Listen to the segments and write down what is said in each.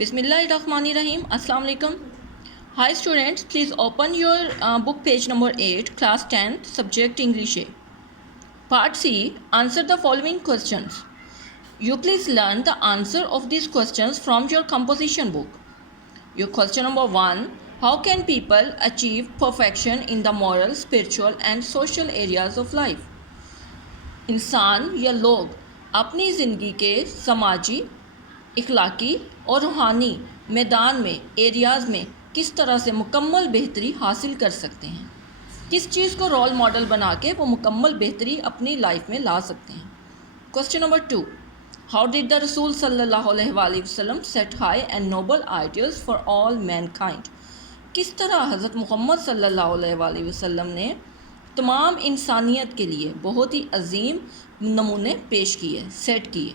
Bismillahirrahmanirrahim. Assalamu alaikum. Hi students, please open your book page number 8, class 10th, subject English A. Part C, answer the following questions. You please learn the answer of these questions from your composition book. Your question number 1, how can people achieve perfection in the moral, spiritual and social areas of life? इंसान या लोग अपनी ज़िंदगी के समाजी, इखलाकी और रूहानी मैदान में एरियाज़ में किस तरह से मुकम्मल बेहतरी हासिल कर सकते हैं, किस चीज़ को रोल मॉडल बना के वो मुकम्मल बेहतरी अपनी लाइफ में ला सकते हैं. Question number 2, how did the रसूल सल्लल्लाहु अलैहि वसल्लम set high and noble ideals for all mankind? किस तरह हज़रत मोहम्मद सल्लल्लाहु अलैहि वसल्लम ने तमाम इंसानियत के लिए बहुत ही अजीम नमूने पेश किए, सेट किए.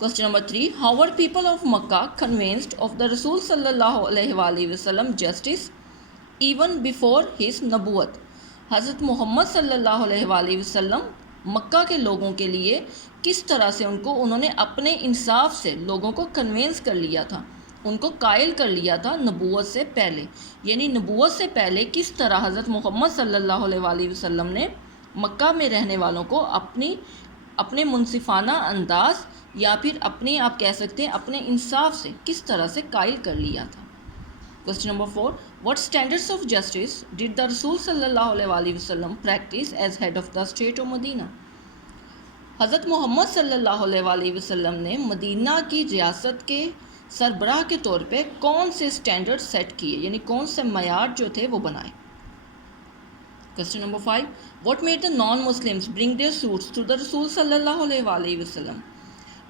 Question number 3, how were people of Makkah convinced of the Rasul sallallahu alaihi wasallam justice even before his नबूवत? हज़रत मोहम्मद सल्लल्लाहु अलैहि वसल्लम मक्का के लोगों के लिए किस तरह से उन्होंने अपने इंसाफ से लोगों को कन्वेंस कर लिया था, उनको कायल कर लिया था नबूवत से पहले. यानी नबूवत से पहले किस तरह हज़रत मोहम्मद सल्लल्लाहु अलैहि वसल्लम ने मक्का में रहने वालों को अपने मुनसिफाना अंदाज़ या फिर आप कह सकते हैं अपने इंसाफ से किस तरह से कायल कर लिया था. Question number 4, what standards of justice did the रसूल सल्लल्लाहु अलैहि वसल्लम practise as head of the state of Medina? हज़रत मोहम्मद सल्लल्लाहु अलैहि वसल्लम ने मदीना की रियासत के सरबराह के तौर पे कौन से स्टैंडर्ड सेट किए, यानी कौन से मयार जो थे वो बनाए. Question number 5, what made the non Muslims bring their suits to the रसूल सल्लल्लाहु अलैहि वसल्लम?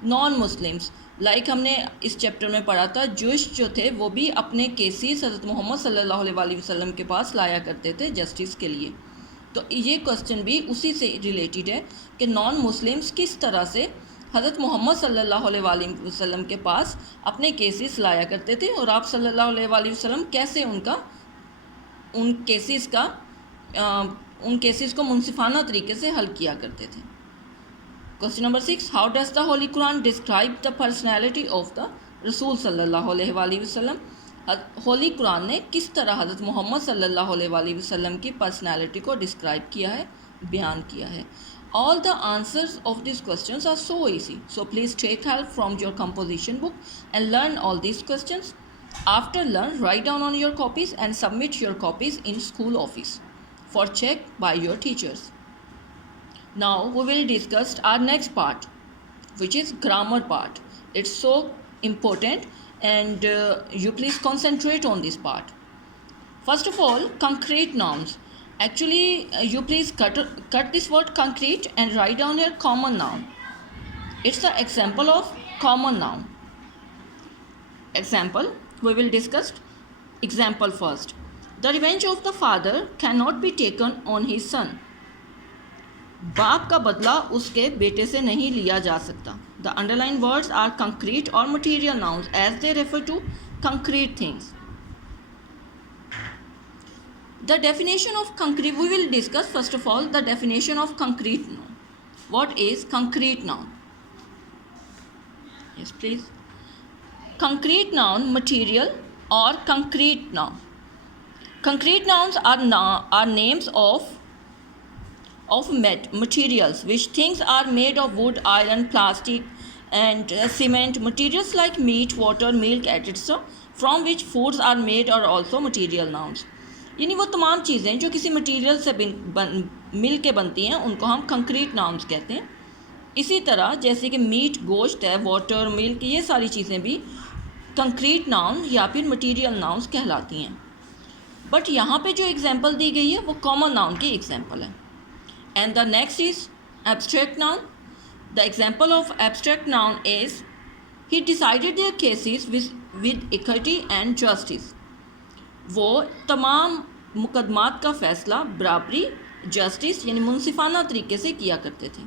नॉन मुस्लिम्स लाइक हमने इस चैप्टर में पढ़ा था, जूश जो थे वो भी अपने केसेस हज़रत मोहम्मद सल्लल्लाहु अलैहि वसल्लम के पास लाया करते थे जस्टिस के लिए. तो ये क्वेश्चन भी उसी से रिलेटेड है कि नॉन मुस्लिम्स किस तरह से हज़रत मोहम्मद सल्लल्लाहु अलैहि वसल्लम के पास अपने केसेस लाया करते थे और आप सल्लल्लाहु अलैहि वसल्लम कैसे उन केसेस को मुनसिफाना तरीके से हल किया करते थे. Question number 6, how does the Holi Quran describe the personality of the रसूल सल्लल्लाहु अलैहि वसल्लम? होली कुरान ने किस तरह हज़रत मोहम्मद सल्लल्लाहु अलैहि वसल्लम की पर्सनैलिटी को डिस्क्राइब किया है, बयान किया है. All the answers of this questions are so easy, so please take help from your composition book and learn all this questions. After learn, write down on your copies and submit your copies in school office for check by your teachers. Now we will discuss our next part, which is grammar part. It's so important and you please concentrate on this part. First of all, concrete nouns. Actually you please cut this word concrete and write down your common noun. It's the example of common noun. Example, we will discuss example first. The revenge of the father cannot be taken on his son. बाप का बदला उसके बेटे से नहीं लिया जा सकता. The underlined words are concrete or material nouns as they refer to concrete things. The definition of concrete, we will discuss first of all the definition of concrete noun. What is concrete noun? Yes, please. Concrete noun, material or concrete noun. Concrete nouns are names of materials which things are made of wood, iron, plastic and cement. Materials like meat, water, milk etc. from which foods are made are also material nouns. यानी वो तमाम चीज़ें जो किसी material से मिल के बनती हैं उनको हम कंक्रीट नाउन्स कहते हैं. इसी तरह जैसे कि मीट, गोश्त है, वाटर, मिल्क, ये सारी चीज़ें भी कंक्रीट नाउन या फिर मटीरियल नाउन्स कहलाती हैं. बट यहाँ पे जो एग्जाम्पल दी गई है वो कॉमन नाउन की एग्जाम्पल है. And the next is abstract noun. The example of abstract noun is he decided their cases with equity and justice. वो तमाम मुकदमात का फैसला बराबरी, जस्टिस यानी मुनसिफाना तरीके से किया करते थे.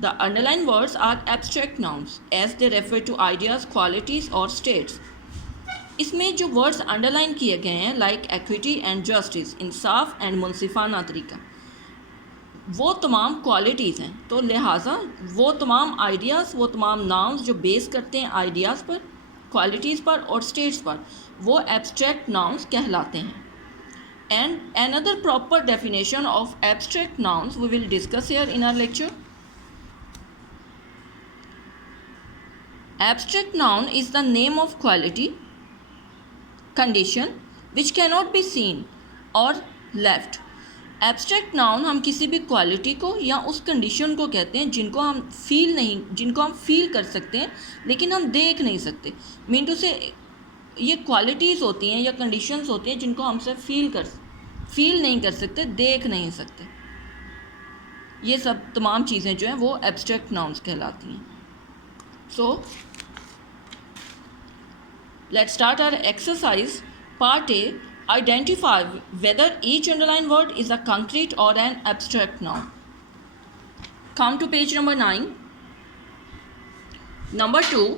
The underline words are abstract nouns as they refer to ideas, qualities और स्टेट्स. इसमें जो वर्ड्स अंडरलाइन किए गए हैं लाइक एक्विटी एंड जस्टिस, इंसाफ एंड मुनसिफाना तरीका, वो तमाम क्वालिटीज़ हैं. तो लिहाजा वो तमाम आइडियाज़, वो तमाम नाउन्स जो बेस करते हैं आइडियाज़ पर, क्वालिटीज़ पर और स्टेट्स पर, वो एब्स्ट्रैक्ट नाउन्स कहलाते हैं. And another proper definition of abstract nouns we will discuss here in our lecture. Abstract noun is the name of quality, condition which cannot be seen or left. Abstract noun हम किसी भी quality को या उस condition को कहते हैं जिनको हम फील कर सकते हैं लेकिन हम देख नहीं सकते. मीन टू से ये क्वालिटीज़ होती हैं या कंडीशंस होती हैं जिनको हमसे फील नहीं कर सकते, देख नहीं सकते. ये सब तमाम चीज़ें जो हैं वो एब्स्ट्रैक्ट नाउन्स कहलाती हैं. So let's start our exercise. Part A, identify whether each underlined word is a concrete or an abstract noun. Come to page number 9. Number 2,